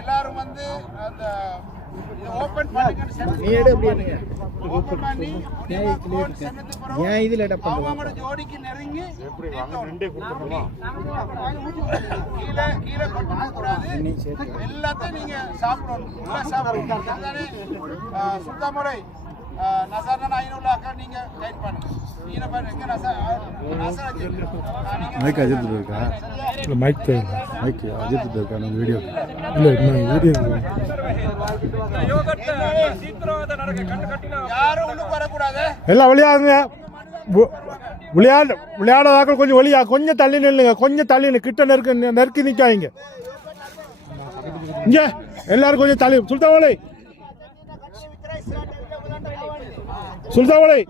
எல்லாரும் வந்து அந்த ஓபன் பண்ணுங்க. ஓபன் பண்ணி ஏன் இதுல அவங்களோட ஜோடிக்கு நெருங்கி கீழே கொட்ட கூடாது. எல்லாத்தையும் நீங்க சாப்பிடணும். சுத்தமுறை நசாரண ஐநூறு அக்கா நீங்க கைட் பண்ணுங்க. மைக் அஜித் இருக்கா? இல்லை மைக் மைக் அஜித் இருக்கா? நம்ம வீடியோ இல்லை வீடியோ எல்லாம் விளையாடுங்க. விளையாடாதாக்கள் கொஞ்சம் வெளியா கொஞ்சம் தள்ளி நில்லுங்க. கொஞ்சம் தள்ளி கிட்ட நெருக்கி நிற்காதீங்க. இங்க எல்லாரும் கொஞ்சம் தள்ளி. சுல்தாவளை சுல்தாவளை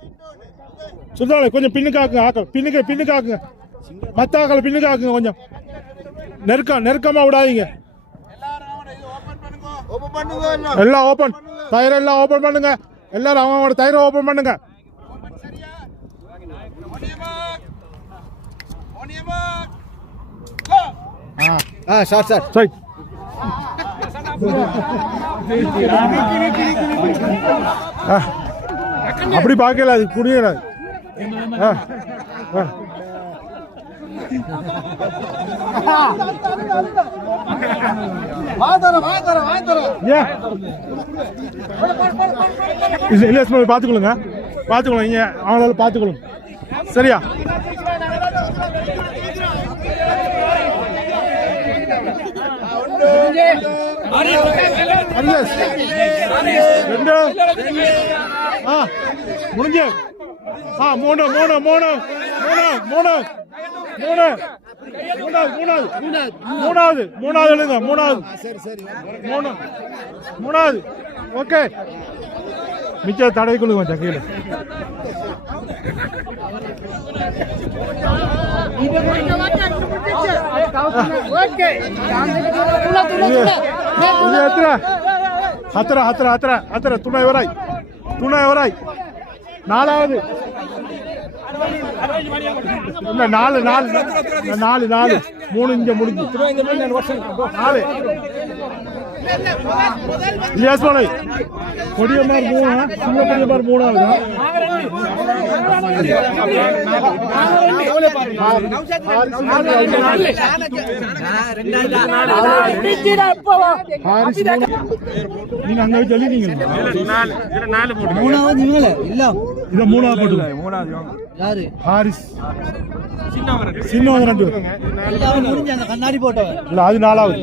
சுல்தாவளை கொஞ்சம் பின்னுக்காக்குங்க. ஆக்கள் பின்னுக்காக்குங்க. மற்ற ஆக்களை பின்னுக்காக்குங்க. கொஞ்சம் நெருக்கமா விடாதீங்க. எல்லாம் ஓபன் டயர் எல்லாம் ஓபன் பண்ணுங்க. எல்லாரும் அவங்களோட டயரை ஓபன் பண்ணுங்க. சரி அப்படி பார்க்கல. அது புரியல. பாத்துக்கொள்ளுங்க. பாத்துக்கொள்ளுங்க. அவங்களால பாத்துக்கொள்ளுங்க. சரியா? முடிஞ்சு. மூணு மூணு மூணு மூணு மூணு மூணு மூணாவது மூணாவது எழுதுங்க. மூணாவது ஓகே. மிச்சம் தடவை கொள்ளுங்க சக்கையில். துணை வராய் நாலாவது இல்ல நாலு மூணு இங்க முடிஞ்சு. நாலு இலியாஸ்மலை கொடியமார் 3 சின்ன கொடியமார் 3ஆவது. நீங்க அங்க சொல்லிட்டீங்க. மூணாவது இத மூணாவது போட்டு ஹாரிஸ் சின்னவங்க 2 கண்ணாடி போட்டோம். இல்ல அது நாலாவது.